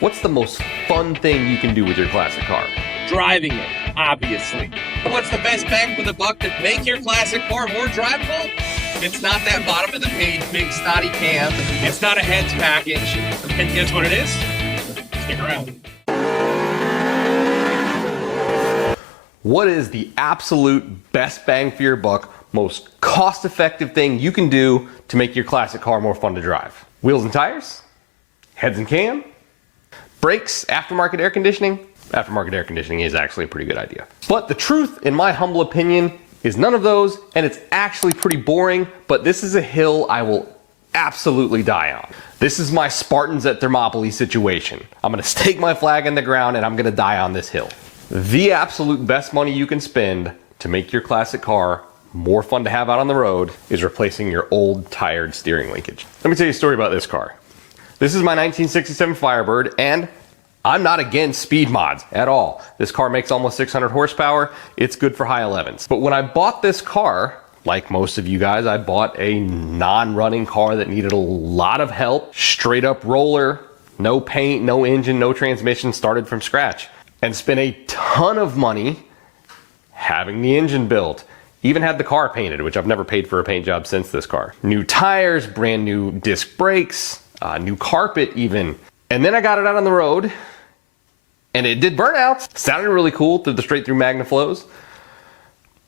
What's the most fun thing you can do with your classic car? Driving it, obviously. What's the best bang for the buck to make your classic car more drivable? It's not that bottom of the page big snotty cam. It's not a heads package. And guess what it is? Stick around. What is the absolute best bang for your buck, most cost-effective thing you can do to make your classic car more fun to drive? Wheels and tires? Heads and cam? Brakes? Aftermarket air conditioning? Aftermarket air conditioning is actually a pretty good idea. But the truth, in my humble opinion, is none of those, and it's actually pretty boring, but this is a hill I will absolutely die on. This is my Spartans at Thermopylae situation. I'm gonna stake my flag in the ground and I'm gonna die on this hill. The absolute best money you can spend to make your classic car more fun to have out on the road is replacing your old tired steering linkage. Let me tell you a story about this car. This is my 1967 Firebird, and I'm not against speed mods at all. This car makes almost 600 horsepower. It's good for high 11s. But when I bought this car, like most of you guys, I bought a non-running car that needed a lot of help. Straight up roller, no paint, no engine, no transmission, started from scratch. And spent a ton of money having the engine built. Even had the car painted, which I've never paid for a paint job since this car. New tires, brand new disc brakes, new carpet even. And then I got it out on the road, and it did burnouts. Sounded really cool through the straight through MagnaFlows,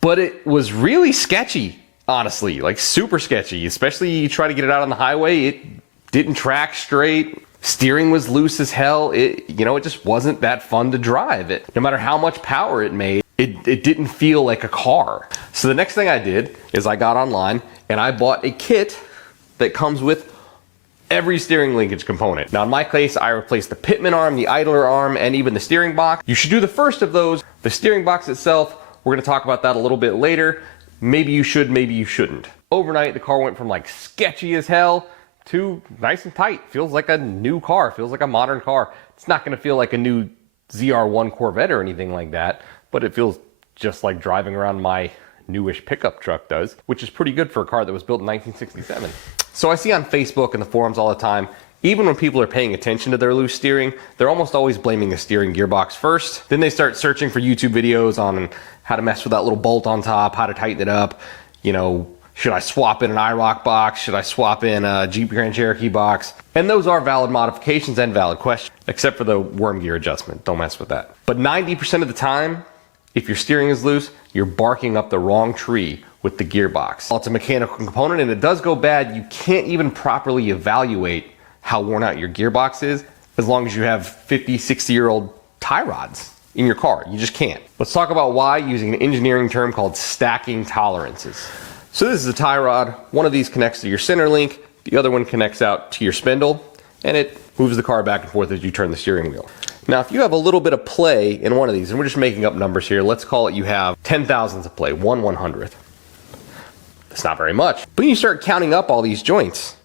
but it was really sketchy, honestly, like super sketchy. Especially you try to get it out on the highway, it didn't track straight. Steering was loose as hell. It just wasn't that fun to drive. No matter how much power it made, it didn't feel like a car. So the next thing I did is I got online and I bought a kit that comes with every steering linkage component. Now in my case, I replaced the pitman arm, the idler arm, and even the steering box. You should do the first of those. The steering box itself, we're gonna talk about that a little bit later. Maybe you should, maybe you shouldn't. Overnight, the car went from like sketchy as hell to nice and tight. Feels like a new car, feels like a modern car. It's not gonna feel like a new ZR1 Corvette or anything like that, but it feels just like driving around my newish pickup truck does, which is pretty good for a car that was built in 1967. So I see on Facebook and the forums all the time, even when people are paying attention to their loose steering, they're almost always blaming the steering gearbox first. Then they start searching for YouTube videos on how to mess with that little bolt on top, how to tighten it up, should I swap in an IROC box? Should I swap in a Jeep Grand Cherokee box? And those are valid modifications and valid questions, except for the worm gear adjustment. Don't mess with that. But 90% of the time, if your steering is loose, you're barking up the wrong tree with the gearbox. Well, it's a mechanical component and it does go bad. You can't even properly evaluate how worn out your gearbox is as long as you have 50, 60-year-old tie rods in your car. You just can't. Let's talk about why using an engineering term called stacking tolerances. So this is a tie rod. One of these connects to your center link, the other one connects out to your spindle, and it moves the car back and forth as you turn the steering wheel. Now, if you have a little bit of play in one of these, and we're just making up numbers here, let's call it you have 10 thousandths of play, 1/100th. That's not very much. But when you start counting up all these joints,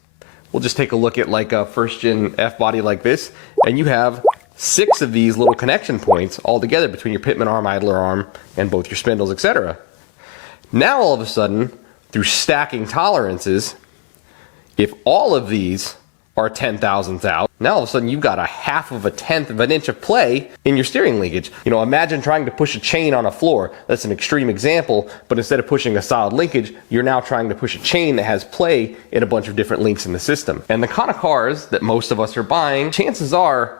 we'll just take a look at like a first-gen F-body like this, and you have 6 of these little connection points all together between your pitman arm, idler arm, and both your spindles, etc. Now, all of a sudden, through stacking tolerances, if all of these are 10 thousandths out, now all of a sudden you've got a 1/2 of an inch of play in your steering linkage. Imagine trying to push a chain on a floor. That's an extreme example, but instead of pushing a solid linkage, you're now trying to push a chain that has play in a bunch of different links in the system. And the kind of cars that most of us are buying, chances are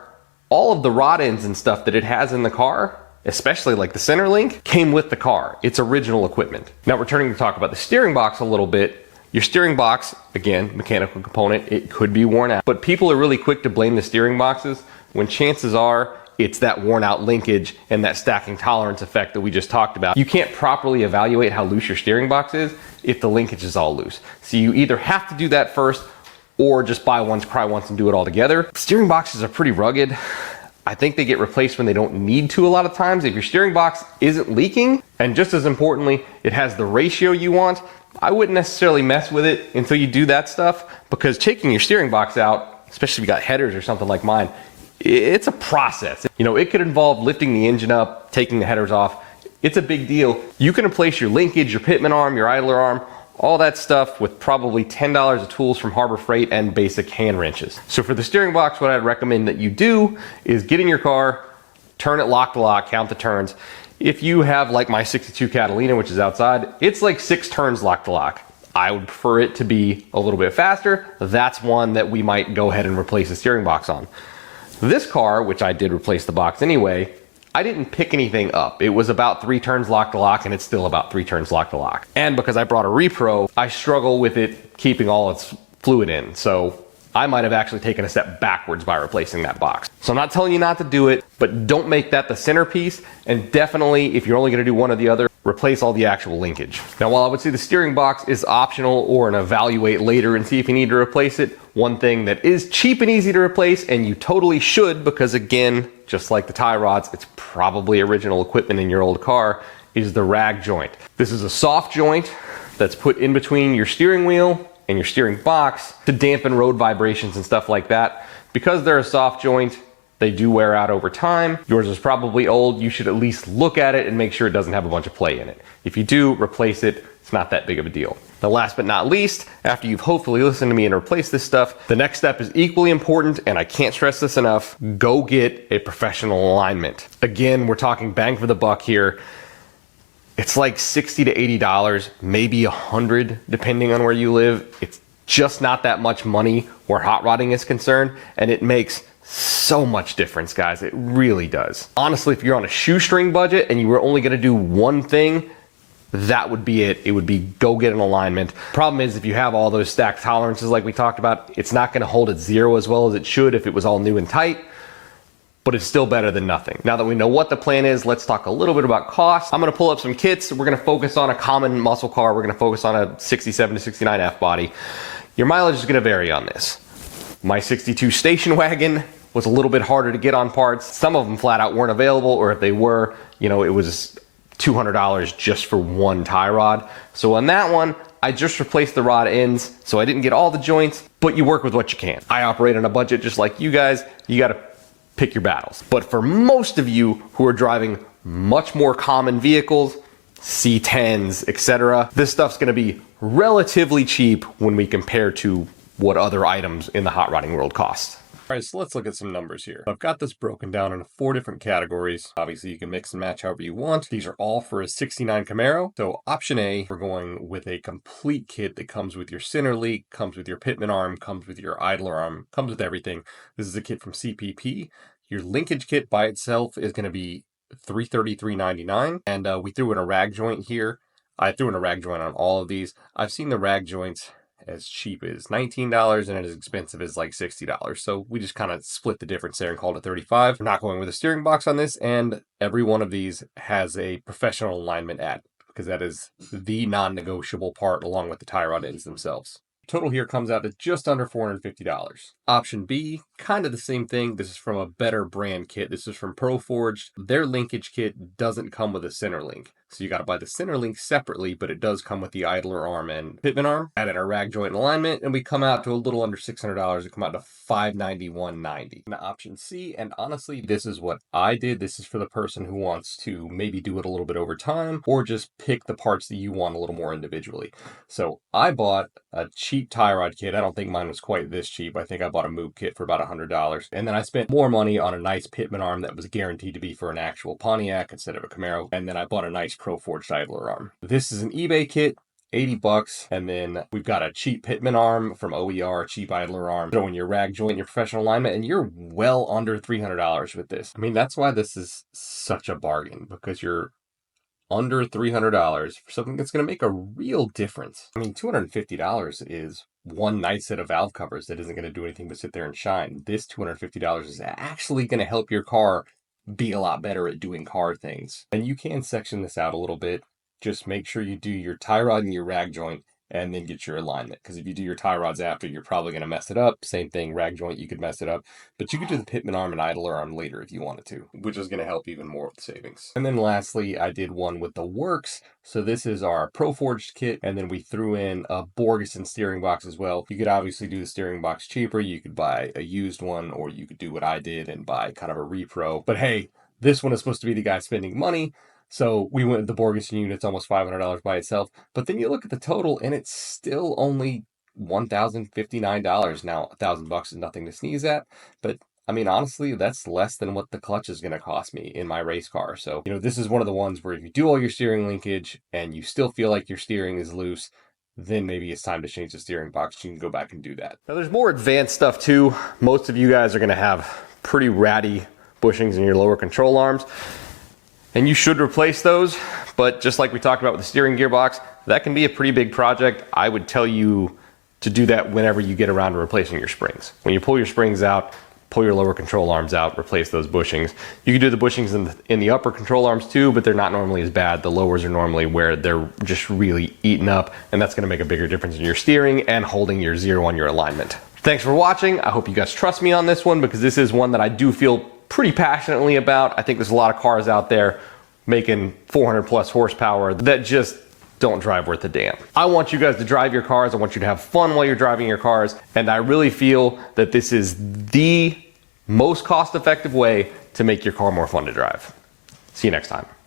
all of the rod ends and stuff that it has in the car, especially like the center link, came with the car. It's original equipment. Now returning to talk about the steering box a little bit, your steering box, again, mechanical component, it could be worn out. But people are really quick to blame the steering boxes when chances are it's that worn out linkage and that stacking tolerance effect that we just talked about. You can't properly evaluate how loose your steering box is if the linkage is all loose. So you either have to do that first or just buy once, cry once, and do it all together. Steering boxes are pretty rugged. I think they get replaced when they don't need to a lot of times. If your steering box isn't leaking, and just as importantly, it has the ratio you want, I wouldn't necessarily mess with it until you do that stuff, because taking your steering box out, especially if you got headers or something like mine, it's a process. It could involve lifting the engine up, taking the headers off. It's a big deal. You can replace your linkage, your pitman arm, your idler arm, All that stuff with probably $10 of tools from Harbor Freight and basic hand wrenches. So for the steering box, what I'd recommend that you do is get in your car, turn it lock to lock, count the turns. If you have like my 62 Catalina, which is outside, it's like 6 turns lock to lock. I would prefer it to be a little bit faster. That's one that we might go ahead and replace the steering box on. This car, which I did replace the box anyway, I didn't pick anything up. It was about 3 turns lock to lock, and it's still about 3 turns lock to lock. And because I brought a repro, I struggle with it keeping all its fluid in. So I might have actually taken a step backwards by replacing that box. So I'm not telling you not to do it, but don't make that the centerpiece. And definitely, if you're only gonna do one or the other, replace all the actual linkage. Now, while I would say the steering box is optional or an evaluate later and see if you need to replace it, one thing that is cheap and easy to replace, and you totally should, because again, just like the tie rods, it's probably original equipment in your old car, is the rag joint. This is a soft joint that's put in between your steering wheel and your steering box to dampen road vibrations and stuff like that. Because they're a soft joint, they do wear out over time. Yours is probably old. You should at least look at it and make sure it doesn't have a bunch of play in it. If you do, replace it. It's not that big of a deal. Now, last but not least, after you've hopefully listened to me and replaced this stuff, the next step is equally important, and I can't stress this enough. Go get a professional alignment. Again, we're talking bang for the buck here. It's like $60 to $80, maybe $100, depending on where you live. It's just not that much money where hot rodding is concerned, and it makes so much difference, guys. It really does. Honestly, if you're on a shoestring budget and you were only gonna do one thing, that would be it. It would be go get an alignment. Problem is, if you have all those stacked tolerances like we talked about, it's not gonna hold at 0 as well as it should if it was all new and tight, but it's still better than nothing. Now that we know what the plan is, let's talk a little bit about cost. I'm gonna pull up some kits. We're gonna focus on a common muscle car. We're gonna focus on a 67 to 69 F body. Your mileage is gonna vary on this. My 62 station wagon was a little bit harder to get on parts. Some of them flat out weren't available, or if they were, you know, it was $200 just for one tie rod. So on that one, I just replaced the rod ends, so I didn't get all the joints, but you work with what you can. I operate on a budget just like you guys. You gotta pick your battles. But for most of you who are driving much more common vehicles, C10s, etc., this stuff's gonna be relatively cheap when we compare to what other items in the hot rodding world cost. All right, so let's look at some numbers here. I've got this broken down into 4 different categories. Obviously, you can mix and match however you want. These are all for a 69 Camaro. So option A, we're going with a complete kit that comes with your center link, comes with your pitman arm, comes with your idler arm, comes with everything. This is a kit from CPP. Your linkage kit by itself is going to be $333.99, and we threw in a rag joint here. I threw in a rag joint on all of these. I've seen the rag joints as cheap as $19 and as expensive as like $60. So we just kind of split the difference there and called it $35. We're not going with a steering box on this, and every one of these has a professional alignment add, because that is the non-negotiable part along with the tie rod ends themselves. Total here comes out to just under $450. Option B, kind of the same thing. This is from a better brand kit. This is from ProForged. Their linkage kit doesn't come with a center link. So you got to buy the center link separately, but it does come with the idler arm and pitman arm. Add in a rag joint and alignment, and we come out to a little under $600. We come out to $591.90. Now option C, and honestly, this is what I did. This is for the person who wants to maybe do it a little bit over time, or just pick the parts that you want a little more individually. So I bought a cheap tie rod kit. I don't think mine was quite this cheap. I think I bought a Moog kit for about $100. And then I spent more money on a nice pitman arm that was guaranteed to be for an actual Pontiac instead of a Camaro. And then I bought a nice ProForged idler arm. This is an eBay kit, $80. And then we've got a cheap pitman arm from OER, cheap idler arm. Throw in your rag joint, your professional alignment, and you're well under $300 with this. I mean, that's why this is such a bargain, because you're under $300 for something that's going to make a real difference. I mean, $250 is one nice set of valve covers that isn't going to do anything but sit there and shine. This $250 is actually going to help your car be a lot better at doing car things. And you can section this out a little bit. Just make sure you do your tie rod and your rag joint, and then get your alignment. Because if you do your tie rods after, you're probably going to mess it up. Same thing, rag joint, you could mess it up. But you could do the pitman arm and idler arm later if you wanted to, which is going to help even more with the savings. And then lastly, I did one with the works. So this is our ProForged kit, and then we threw in a Borgeson steering box as well. You could obviously do the steering box cheaper. You could buy a used one, or you could do what I did and buy kind of a repro. But hey, this one is supposed to be the guy spending money. So we went with the Borgeson unit, it's almost $500 by itself. But then you look at the total and it's still only $1,059. Now, $1,000 is nothing to sneeze at, but I mean, honestly, that's less than what the clutch is going to cost me in my race car. So, you know, this is one of the ones where if you do all your steering linkage and you still feel like your steering is loose, then maybe it's time to change the steering box. You can go back and do that. Now, there's more advanced stuff too. Most of you guys are going to have pretty ratty bushings in your lower control arms, and you should replace those. But just like we talked about with the steering gearbox, that can be a pretty big project. I would tell you to do that whenever you get around to replacing your springs. When you pull your springs out, pull your lower control arms out, replace those bushings. You can do the bushings in the upper control arms too, but they're not normally as bad. The lowers are normally where they're just really eaten up, and that's gonna make a bigger difference in your steering and holding your zero on your alignment. Thanks for watching. I hope you guys trust me on this one, because this is one that I do feel pretty passionately about. I think there's a lot of cars out there making 400 plus horsepower that just don't drive worth a damn. I want you guys to drive your cars. I want you to have fun while you're driving your cars. And I really feel that this is the most cost-effective way to make your car more fun to drive. See you next time.